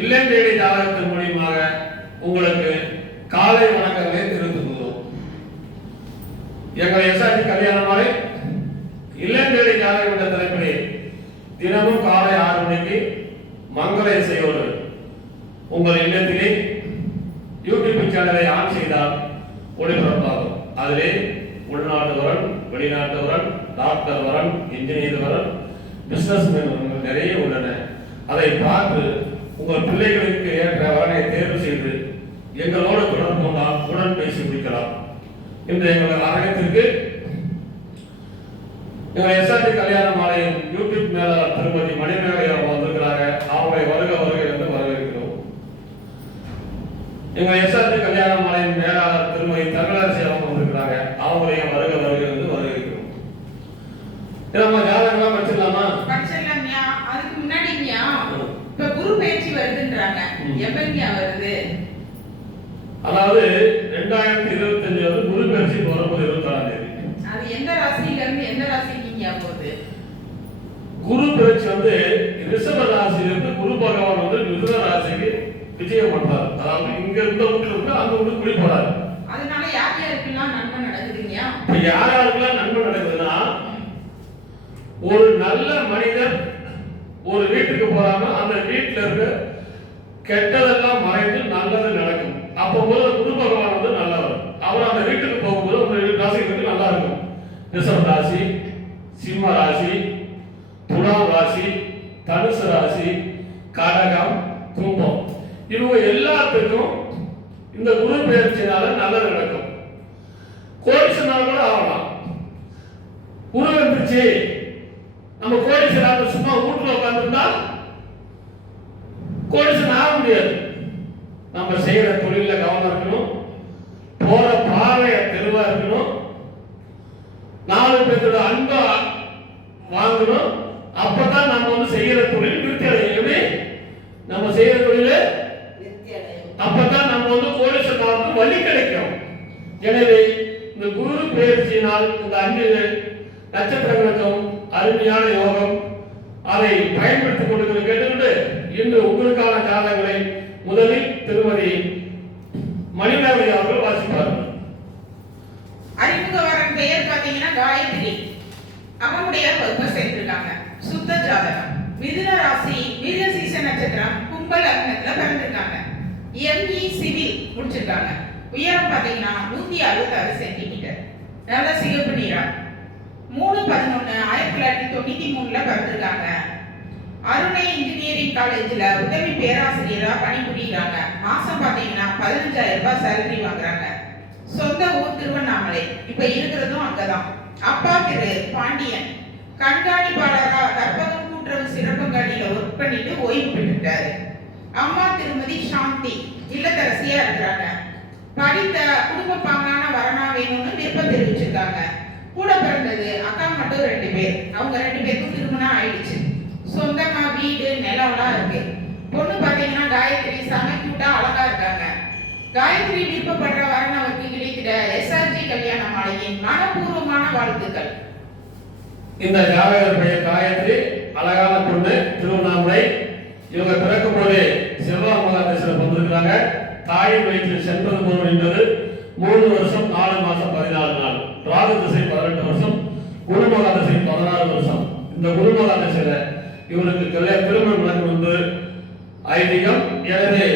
இல்லம் தேடி ஜாதகத்தின் மூலியமாக உங்களுக்கு காலை வணக்கங்களை தெரிவித்துக் கொள்வோம். எங்கள் எஸ்ஆர்டி கல்யாணமாலை இல்லம் தேடி ஜாதகம் என்ற தலைப்பிலே தினமும் காலை 6 மணிக்கு மங்கள இசையோடு உங்கள் இல்லத்திலே யூடியூப் சேனலை ஆன் செய்தால் ஒளிபரப்பாகும். அதிலே உள்நாட்டு வரன், வெளிநாட்டு வரன், டாக்டர் வரன், இன்ஜினியர் வரன், பிசினஸ் மேன் நிறைய உள்ளன. அதை பார்த்து உங்கள் பிள்ளைகளுக்கு ஏற்ற வரனை தேர்வு செய்து எங்களோடு தொடர்பு கொண்டால் உடன் பேசி முடிக்கலாம். இன்று எங்கள் அரங்கத்திற்கு எங்கள் எஸ்ஆர்டி கல்யாண மாலையின் யூடியூப் மேலாளர் திருமதி மணிமேகலை வந்திருக்கிறாங்க. அவங்களை வருக வருக என்று வரவேற்கிறோம். எங்கள் எஸ்ஆர்டி கல்யாண மாலையின் மேலாளர் திருமதி தமிழரசி அவங்க வந்திருக்கிறாங்க. அவங்களையும் வருக வருக என்று வரவேற்கிறோம். நம்ம ஜாதகமா படிச்சிடலாமா? படிச்சிடலாம்யா. அதுக்கு முன்னாடிங்கயா இப்ப குரு பயிற்சி வருதுன்றாங்க. எப்பங்கயா வருது? அதாவது 2025 வந்து குரு பயிற்சி வரும்போது 26ஆம் தேதி. அது எந்த ராசியில இருந்து எந்த ராசிக்குங்கயா போகுது? குரு பயிற்சி வந்து ரிஷப ராசியிலிருந்து குரு பகவான் வந்து மிதுன ராசிக்கு விஜயம் பண்றாரு. அதாவது இங்க இருந்த வீட்டுல இருந்து அந்த வீட்டுக்கு குடி போறாரு. அதனால யார் யாருக்கெல்லாம் நன்மை நடக்குதுங்கயா? இப்ப யார் யாருக்கெல்லாம் நன்மை நடக்குதுன்னா, ஒரு நல்ல மனிதர் ஒரு வீட்டுக்கு போறாங்க, அந்த வீட்டுல இருக்க கெட்டதெல்லாம் மறைந்து நல்லது நடக்கும். அப்போது குரு பகவான் வந்து நல்லவர். அவர் அந்த வீட்டுக்கு போகும்போது அந்த ராசிக்கு நல்லா இருக்கும். ரிஷப ராசி, சிம்ம ராசி, துலாம் ராசி, தனுசு ராசி, கடகம், கும்பம், இவங்க எல்லாத்துக்கும் இந்த குரு பெயர்ச்சினால நல்லது நடக்கும். கோடிசனால கூட ஆகலாம். குரு வந்துச்சு, நம்ம கோடிசனால சும்மா வீட்டுல உட்காந்துருந்தா கோடிசன் ஆக முடியாது. நம்ம செய்யற தொழில கவனம் இருக்கணும், போற பாதைய தெளிவா இருக்கணும், 4 பேரோட அன்பா வாங்கணும். அப்பதான் நம்ம வந்து செய்யற தொழில் திருப்தி அடையும். நம்ம செய்யற தொழில அப்பதான் நம்ம வந்து கோடீஸ்வரனுக்கு வழி கிடைக்கும். எனவே இந்த குரு பெயர்ச்சியினால் இந்த 5 நட்சத்திரங்களுக்கும் அருமையான யோகம், அதை பயன்படுத்திக் கொண்டு கேட்டுக்கொண்டு இன்று உங்களுக்கான ஜாதகங்களை முதலில் திருமதி மணிமேகலை அவர்கள் வாசிப்பார்கள். அறிமுக வரன் பெயர் பாத்தீங்கன்னா காயத்ரி. அவங்களுடைய பர்பஸ் சேர்த்திருக்காங்க. சுத்த ஜாதகம், மிதுன ராசி, மிருகசீச நட்சத்திரம், கும்ப லக்னத்துல பிறந்திருக்காங்க. எம்இ சிவில் முடிச்சிருக்காங்க. உயரம் பாத்தீங்கன்னா 166 சென்டிமீட்டர். நல்ல சிகப்பு நிறம். 3/11/1993 பிறந்திருக்காங்க. அருணை இன்ஜினியரிங் காலேஜ்ல உதவி பேராசிரியரா பணிபுரியுறாங்க. மாசம் பாத்தீங்கன்னா 15,000 ரூபாய் சேலரி வாங்குறாங்க. சொந்த ஊர் திருவண்ணாமலை. இப்ப இருக்கிறதும் அங்கதான். அப்பா திரு பாண்டியன் கண்காணிப்பாளரா கற்பகம் கூட்டுறவு சிறப்பங்காடியில ஒர்க் பண்ணிட்டு ஓய்வு பெற்றுட்டாரு. அம்மா திருமதி சாந்தி இல்லத்தரசியா இருக்கிறாங்க. படித்த குடும்ப பாங்கான வரனா வேணும்னு விருப்பம் தெரிவிச்சிருக்காங்க. கூட பிறந்தது அக்கா மட்டும் 2 பேர். அவங்க 2 பேருக்கும் திருமணம் ஆயிடுச்சு. சொந்தமா வீடு நிலம்லாம் இருக்கு. பொண்ணு பாத்தீங்கன்னா காயத்ரி சமைக்கிட்டா அழகா இருக்காங்க. காயத்ரி விருப்பப்படுற வரன் அவருக்கு கிடைக்கிற எஸ்ஆர்ஜி கல்யாண மாலையின் மனப்பூர்வமான வாழ்த்துக்கள். இந்த ஜாதகர் பெயர் காயத்ரி, அழகான பொண்ணு, திருவண்ணாமலை. இவங்க பிறக்கும் போதே செவ்வாய் மகாதேசர் வந்திருக்கிறாங்க. தாயின் வயிற்றில் சென்றது போல் என்பது 3 வருஷம் 4 மாசம் 14 நாள். ராகு திசை 18 வருஷம், குரு மகாதேசை 16 வருஷம். இந்த குரு மகாதேசையில இவருக்கு திருமணம் நடக்கும் என்று ஐதீகம். எனவே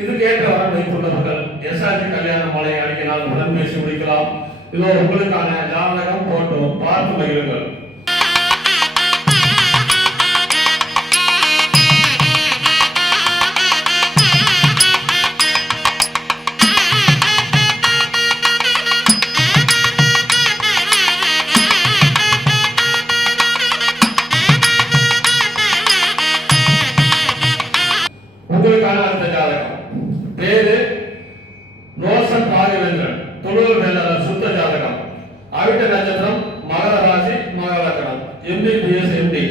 இதுக்கேற்ற வரன் வைத்துள்ளவர்கள் எஸ்ஆர்டி கல்யாண மாலை அடிக்கினால் உடன் பேசி முடிக்கலாம். இதோ உங்களுக்கான ஜாதகம் போட்டோம், பார்த்து மகிழுங்கள். உங்களுக்கான அடுத்த ஜாதகம் பேரு ரோஷன் ராகவேந்திரன், தொழில் மேலாளர், சுத்த ஜாதகம். அவிட்ட நட்சத்திரம், மகர ராசி, மகர லக்னம். MBBS MD.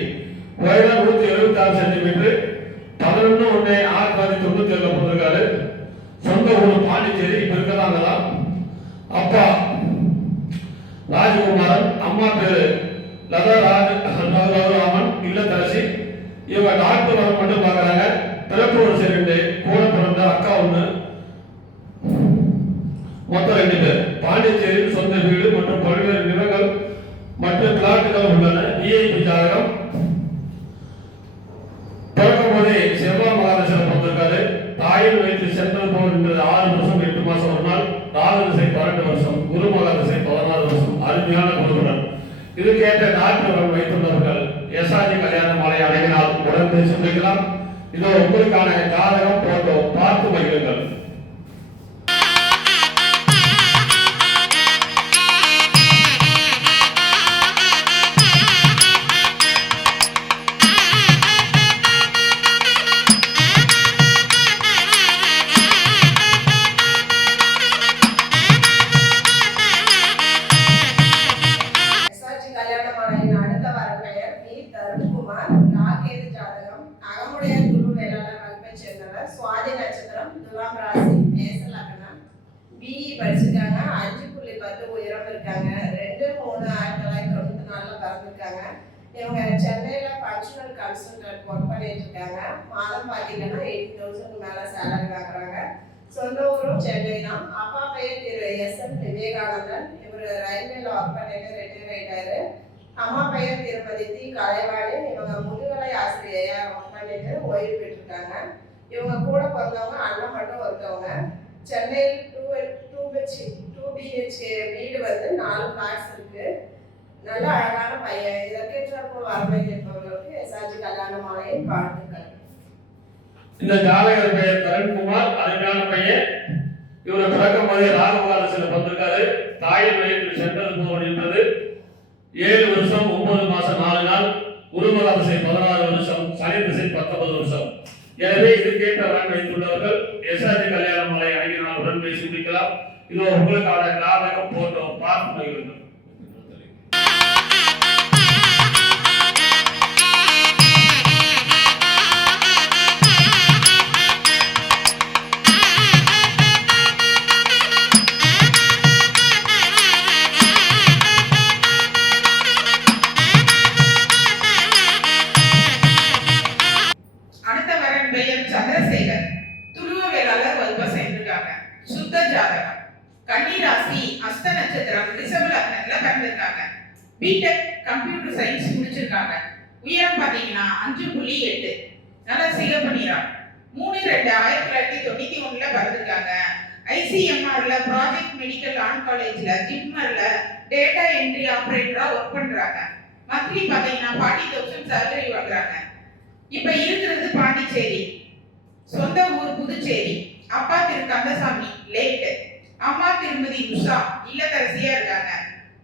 உயரம் 176 சென்டிமீட்டர். 11/1/1997 பிறந்திருக்காரு. சொந்த ஊர் பாண்டிச்சேரி. இப்ப இருக்கிறாங்கதான். அப்பா ராஜகுமாரன், அம்மா பேரு லதா ரகுராமன், இல்லத்தரசி. இவங்க டாக்டர் வர மட்டும் பார்க்கறாங்க. பிறப்பு ஒரு 2 இதுக்கேற்ற நாட்கள் வைத்துள்ளவர்கள் எஸ்ஆர்ஜி கல்யாண மாலை அடையினால் உடனே சிந்திக்கலாம். இதோ உங்களுக்கான ஜாதகம் போட்டோ பார்த்து மகிழுங்கள். எஸ்ஆர்ஜி கல்யாணமாலையின் அடுத்த வரப்பெயர் வி. தருண்குமார். ராகேது ஜாதகம். அகமுடைய குழு வேளாளர் வகுப்பை சேர்ந்தவர். சுவாதி நட்சத்திரம், துலாம் ராசி, மேச லக்னம். பிஇ படிச்சிருக்காங்க. 5.10 உயரம் இருக்காங்க. 2/3/1994 பிறந்திருக்காங்க. இவங்க சென்னையில பர்சனல் கன்சல்டன்ட் ஒர்க் பண்ணிட்டு இருக்காங்க. மாதம் பார்த்தீங்கன்னா 80,000 மேல சேலரி வாங்குறாங்க. சொந்த ஊரும் சென்னை தான். அப்பா பெயர் திரு எஸ்.என். விவேகானந்தன். இவர் ரயில்வேல ஒர்க் பண்ணிட்டு ரிட்டையர் ஆயிட்டாரு. அம்மா பெயர் திருமதி தி. கலைவாணி. இவங்க முதுகலை ஆசிரியையா ஒர்க் பண்ணிட்டு ஓய்வு பெற்றிருக்காங்க. இவங்க கூட பிறந்தவங்க அண்ணன் மட்டும் ஒருத்தவங்க. சென்னையில் 2 BHK வீடு வந்து 4 ஃபிளாட்ஸ் இருக்கு. நல்ல அழகான பையன். இதற்கேற்ற வரவை இருப்பவர்களுக்கு எஸ்ஆர்ஜி கல்யாண மாலையின் வாழ்த்துக்கள். இந்த ஜாதகர் பெயர் தருண்குமார். அருமையான பையன். இவரை பிறக்கும் போதே ராகவாரசில் வந்திருக்காரு. தாயின் வயிற்றில் சென்றது போவன் என்பது 7 வருஷம் 9 மாசம் 4 நாள். குருமக திசை 16 வருஷம். சனி திசை 19 வருஷம். எனவே இதுக்கேற்ற வரன் வைத்துள்ளவர்கள் எஸ்ஆர்ஜி கல்யாண மாலை அணுகினால் உடன் பேசி முடிக்கலாம். இதோ உங்களுக்கான ஜாதகம் போட்டோ பார்த்து மகிழுங்கள். அடுத்த வரன் பெயர் சந்திரசேகர். துருவ வேளாளர் வகுப்பை சேர்ந்திருக்காங்க. சுத்த ஜாதகம். கன்னி ராசி, அஸ்த நட்சத்திரம், ரிஷப லக்னத்துல பிறந்திருக்காங்க. பிடெக் கம்ப்யூட்டர் சயின்ஸ் முடிச்சிருக்காங்க. உயரம் பாத்தீங்கன்னா 5.8. நல்ல சிகப்பு நிறம். 3/2/1991 பிறந்திருக்காங்க. ஐசிஎம்ஆர்ல ப்ராஜெக்ட் மெடிக்கல் ஆன்காலஜில ஜிப்மர்ல டேட்டா என்ட்ரி ஆபரேட்டரா ஒர்க் பண்றாங்க. மந்த்லி பாத்தீங்கன்னா 40,000 சேலரி வாங்குறாங்க. இப்ப இருக்கிறது பாண்டிச்சேரி. சொந்த ஊர் புதுச்சேரி. அப்பா திரு கந்தசாமி லேட். அம்மா திருமதி உஷா இல்லத்தரசியா இருக்காங்க.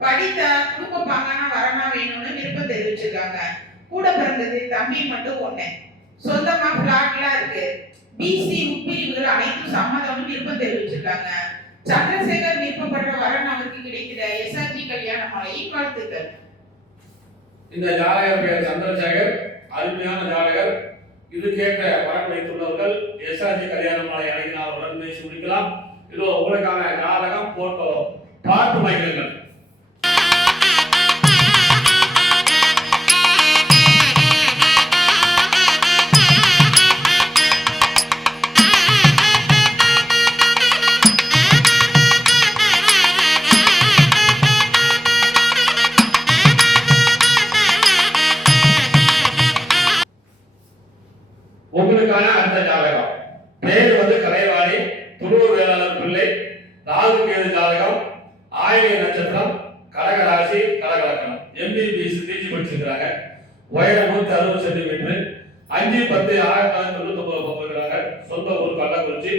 படித்த குடும்ப பாங்கான வரனா வேணும்னு விருப்பம் தெரிவிச்சிருக்காங்க. கூட பிறந்தது தம்பி மட்டும் ஒண்ணு. சொந்தமா பிளாட்லாம் இருக்கு. பிசி உட்பிரிவுகள் அனைத்தும் சம்மதம்னு விருப்பம் தெரிவிச்சிருக்காங்க. சந்திரசேகர் விருப்பப்படுற வரன் அவருக்கு கிடைக்கிற எஸ்ஆர்ஜி கல்யாண மாலையின் வாழ்த்துக்கள். இந்த ஜாதகர் பெயர் சந்திரசேகர். அருமையான ஜாதகர். இதுக்கேற்ற வரன் வைத்துள்ளவர்கள் எஸ்ஆர்ஜி கல்யாண மாலை அணுகினால் உடன் பேசி முடிக்கலாம். இதோ உங்களுக்கான ஜாதகம் போட்டோ பார்த்து மகிழுங்கள். உங்களுக்கான அடுத்த ஜாதகம் பேர் வந்து கலைவாணி. துருவ வேளாளர் பிள்ளை. ராகு கேது ஜாதகம். ஆயிலை நட்சத்திரம், கடகராசி, கடகலக்கணம். MBBS பிஜி படிச்சிருக்காங்க. உயரம் 160 சென்டிமீட்டர். 5/10/1999 பிறந்திருக்காங்க. சொந்த ஊர் கள்ளக்குறிச்சி.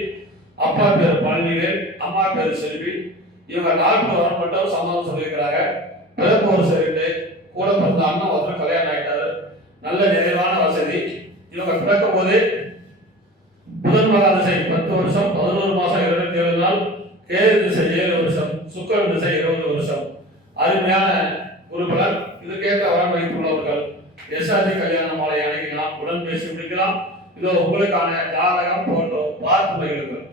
அப்பா பேர் பழனிவேல், அம்மா பேர் செல்வி. இவங்க நாட்டு வரம் மட்டும் சம்மதம் சொல்லியிருக்கிறாங்க. பிறப்பு ஒரு சரிண்டு. கூட பிறந்த அண்ணன் ஒருத்தர் கல்யாணம் ஆயிட்டாரு. நல்ல நிறைவான வசதி. இவங்க பிறக்கும் போது புதன் மகா திசை 10 வருஷம் 11 மாசம் 27 நாள். கேது திசை 7 வருஷம். சுக்கிரன் திசை 20 வருஷம். அருமையான குருபலன். இதுக்கேற்ற வரன் வைத்துள்ளவர்கள் எஸ்ஆர்ஜி கல்யாண மாலை அணுகினால் உடன் பேசி முடிக்கலாம். இதோ உங்களுக்கான ஜாதகம் போட்டோ பார்த்து மகிழுங்கள்.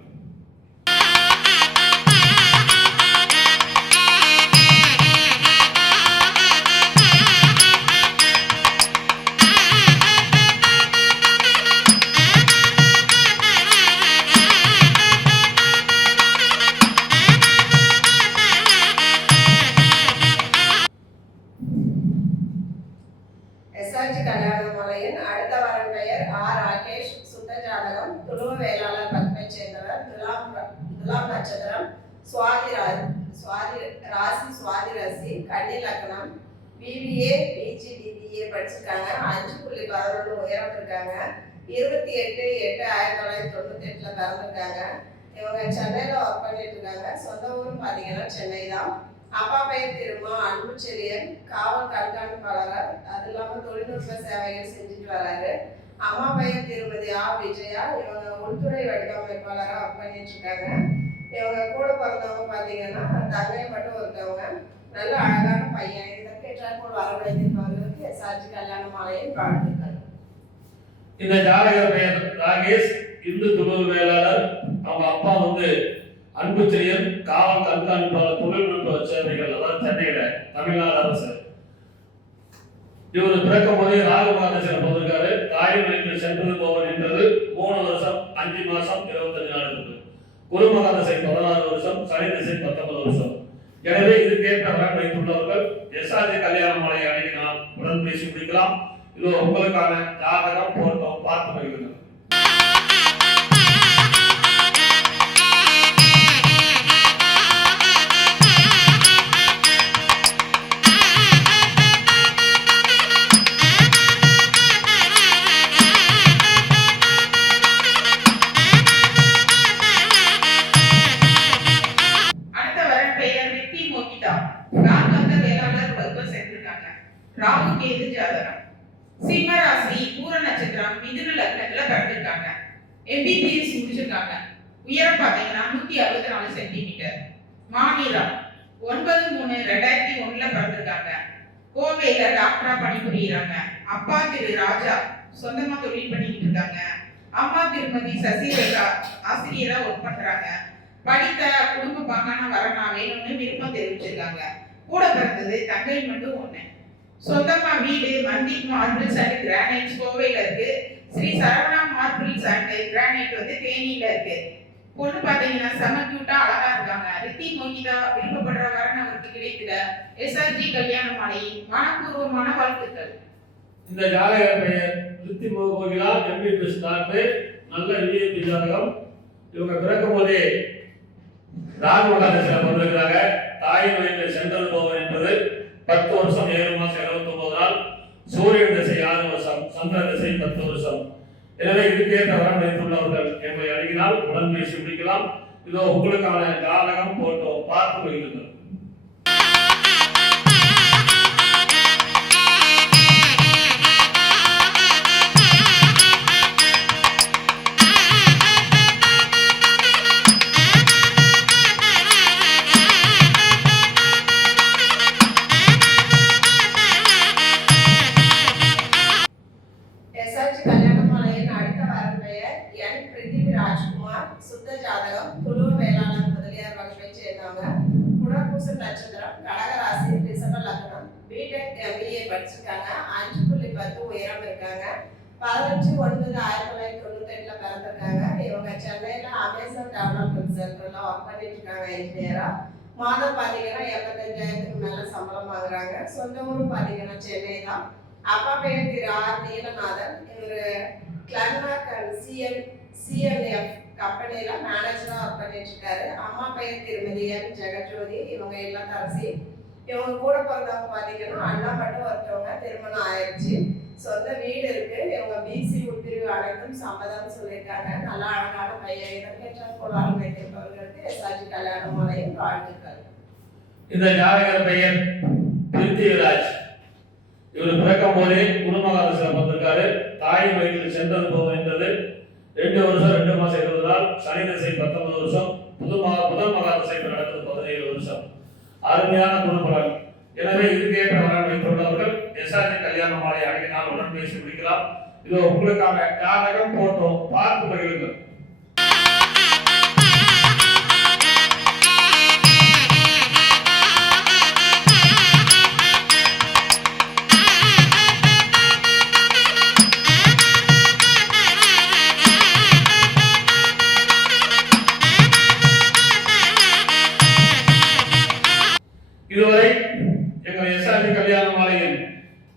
எஸ்ஆர்ஜி கல்யாண மாலையின் அடுத்த வரன் பெயர் ஆர். ராகேஷ். சுத்த ஜாதகம். துருவ வேளாளர் வகுப்பை சேர்ந்தவர். துலாம் நட்சத்திரம், சுவாதி ராசி, சுவாதி ராசி, கன்னி லக்னம். பிபிஏ பிஜிடிபிஏ படிச்சிருக்காங்க. 5.11 உயரம் இருக்காங்க. 28/8/1998 பிறந்திருக்காங்க. இவங்க சென்னையில ஒர்க் பண்ணிட்டு இருக்காங்க. சொந்த ஊரும் பாத்தீங்கன்னா சென்னை தான். அப்பா பெயர் திருமா அன்புச்செழியன், காவல் கண்காணிப்பாளர், அது இல்லாம தொழில்நுட்ப சேவைகள் செஞ்சுட்டு வராரு. அம்மா பெயர் திருமதி விஜயா, இவங்க உள்துறை வடிவமைப்பாளராக ஒர்க் பண்ணிட்டு இருக்காங்க. இவங்க கூட பிறந்தவங்க பாத்தீங்கன்னா தங்கை மட்டும் இருக்கவங்க. நல்ல அழகான பையன். இதற்கேற்றாற்போல் வரவழைத்திருப்பவர்களுக்கு எஸ்ஆர்ஜி கல்யாண மாலையை வாழ்த்துக்கள். இந்த ஜாதகர் பெயர் ராகேஷ், இந்து துணை வேளாளர். அவங்க அப்பா அன்புச்செழியன், காவல் கண்காணிப்பாளர், தொழில்நுட்ப சேவைகள், அதாவது சென்னையில தமிழ்நாடு அரசு. இவர் பிறக்கும் போதே ராகுமாதேசன் பிறந்திருக்காரு. தாயின் வயிற்றில் சென்றது போவன் என்றது 3 வருஷம் 5 மாசம் 25 நாள் இருக்கு. குருமகா திசை 16 வருஷம், சனி திசை 19 வருஷம். எனவே இதுக்கேற்ற வரன் வைத்துள்ளவர்கள் எஸ்ஆர்ஜி கல்யாண மாலையை அணுகினால் உடன் பேசி முடிக்கலாம். இது உங்களுக்கான ஜாதகம் போட்டோம் பார்த்து வைக்கணும். ராகு கேது ஜாதகம். சிம்ம ராசி, பூர நட்சத்திரம், மிதுன லக்னத்துல பிறந்திருக்காங்க. MBBS முடிச்சிருக்காங்க. உயரம் பாத்தீங்கன்னா 164 சென்டிமீட்டர். மாநிலம் 9/3/2001 பிறந்திருக்காங்க. கோவையில டாக்டரா பணிபுரியுறாங்க. அப்பா திரு ராஜா சொந்தமா தொழில் பண்ணிட்டு இருக்காங்க. அம்மா திருமதி சசிரேகா ஆசிரியரா ஒர்க் பண்றாங்க. படித்த குடும்ப பாங்கான வரனா வேணும்னு விருப்பம் தெரிவிச்சிருக்காங்க. கூட பிறந்தது தங்கை மட்டும் 1. சொந்தமா வீடு மந்திப் மார்பிள்ஸ் அண்ட் கிரானைட்ஸ் கோவையில இருக்கு. Sri Saravana marbles and granite தேனியில இருக்கு. பொண்ணு பாத்தீங்கன்னா செம கியூட்டா அழகா இருக்காங்க. ரித்தி மோகிதா விருப்பப்படுற வரன் அவருக்கு கிடைக்கல. எஸ்ஆர்ஜி கல்யாண மாலை மனப்பூர்வமான வாழ்த்துக்கள். இந்த ஜாதகர் பெயர் ரித்தி மோகிதா, MBBS டாக்டர், நல்ல விஐபி ஜாதகம். இவங்க பிறக்கும் போதே ராகுமகாதேசன் பிறந்திருக்கிறாங்க. தாயின் வயிற்றில் சென்றது போவன் என்பது 10 வருஷம் 7 மாசம் 29 நாள். சூரியன் திசை 6 வருஷம், சந்திர திசை 10 வருஷம். எனவே இதுக்கேற்ற வரன் வைத்துள்ளவர்கள் எங்களை அணுகினால் உடன் பேசி முடிக்கலாம். இதோ உங்களுக்கான ஜாதகம் போட்டோ பார்த்து வைக்கிறது. எஸ்ஆர்ஜி கல்யாண மாலையின் அடுத்த வரன் பெயர் என் பிரித்திவி ராஜ்குமார். சுத்த ஜாதகம், குழு வேளாளர் முதலியார் வகுப்பை சேர்ந்தவங்க. புனர்பூசம் நட்சத்திரம், கடகராசி, ரிஷப லக்னம். பிடெக் MBA படிச்சிருக்காங்க. 5.10 உயரம் இருக்காங்க. 15/9/1998 பிறந்திருக்காங்க. இவங்க சென்னையில அமேசான் டெவலப்மெண்ட் சென்டர்ல ஒர்க் பண்ணிட்டு இருக்காங்க இன்ஜினியரா. மாதம் பாத்தீங்கன்னா 85,000க்கு மேல சம்பளம் வாங்குறாங்க. சொந்த ஊரும் பாத்தீங்கன்னா சென்னை தான். அப்பா பெயர் திரு நீலநாதன். இவரு கிளர்னாக் CNF கம்பெனியில மேனேஜரா ஒர்க் பண்ணிட்டு இருக்காரு. அம்மா பெயர் திருமதி ஜெகஜோதி, இவங்க இல்லத்தரசி. இவங்க கூட பிறந்தவங்க பாத்தீங்கன்னா அண்ணா மட்டும் ஒருத்தவங்க. திருமணம் ஆயிடுச்சு. சொந்த வீடு இருக்கு. இவங்க BC உட்பிரிவு அனைத்தும் சம்மதம் சொல்லியிருக்காங்க. நல்லா அழகான பையன். இதற்கேற்ற போலால் வைத்திருப்பவர்களுக்கு எஸ்ஆர்ஜி கல்யாண மாலையும் வாழ்த்துக்கள். இந்த ஜாதகர் பெயர் பிருத்திவிராஜ். இவர் பிறக்கும் போதே குருமகாதேசன் பிறந்திருக்காரு. தாயின் வயிற்றில் சென்றது போவன் என்றது 2 வருஷம் 2 மாசம் 20 நாள். சனி திசை 19 வருஷம். புதன் மகாதிசை நடந்தது 17 வருஷம். அருமையான குடும்பம். எனவே இதுக்கேற்ற வரன் வைத்துள்ளவர்கள் எஸ்ஆர்ஜி கல்யாண மாலை அணுகினால் உடன் பேசி முடிக்கலாம். இதோ உங்களுக்கான ஜாதகம் போட்டோ பார்த்து பகிருங்கள். இதுவரை எங்கள் எஸ்ஆர்ஜி கல்யாண மாலையில்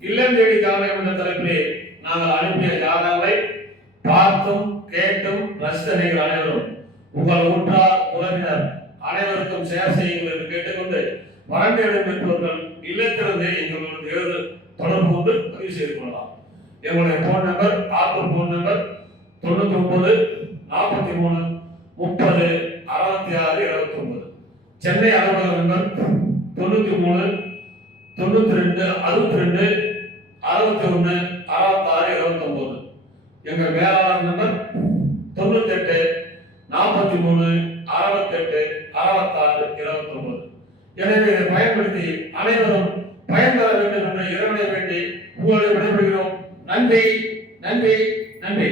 இல்லம் தேடி ஜாதகம் என்ற தலைப்பிலே நாங்கள் அனுப்பிய ஜாதகங்களை பார்த்தும் கேட்டும் ரசித்த நீங்கள் அனைவரும் உங்கள் உற்றார் உறவினர் அனைவருக்கும் ஷேர் செய்யுங்கள் என்று கேட்டுக்கொண்டு வரன் தேடும் பெற்றோர்கள் இல்லத்திலிருந்தே எங்களோட தொடர்பு கொண்டு பதிவு செய்து கொள்ளலாம். எங்களுடைய phone number, Attur phone number 99 43 30 66 29. Chennai அலுவலக நம்பர் 93 92 62 61 66 29. எங்கள் மேலாளர் நம்பர் 98 43 68 66 29. எனவே இதை பயன்படுத்தி அனைவரும் பயன்பெற வேண்டும் என்ற இறைவனை வேண்டி உங்களை விடைபெறுகிறோம். நன்றி, நன்றி, நன்றி.